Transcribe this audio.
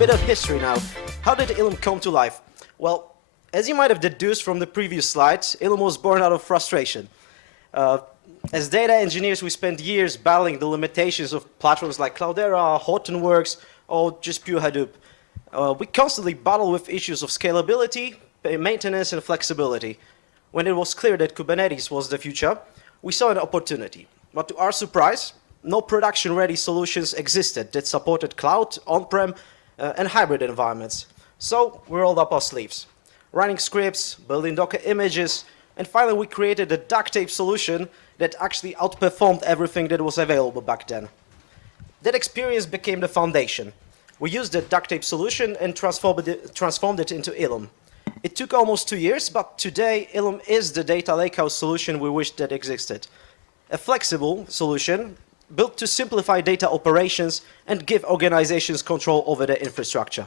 bit of history now. How did Ilum come to life? Well, as you might have deduced from the previous slides, Ilum was born out of frustration. As data engineers, we spent years battling the limitations of platforms like Cloudera, Hortonworks, or just pure Hadoop. We constantly battled with issues of scalability, maintenance, and flexibility. When it was clear that Kubernetes was the future, we saw an opportunity. But to our surprise, no production-ready solutions existed that supported cloud, on-prem, and hybrid environments. So we rolled up our sleeves, running scripts, building Docker images, and finally we created a duct tape solution that actually outperformed everything that was available back then. That experience became the foundation. We used the duct tape solution and transformed it into Ilum. It took almost 2 years, but today Ilum is the data lakehouse solution we wished that existed. A flexible solution built to simplify data operations and give organizations control over their infrastructure.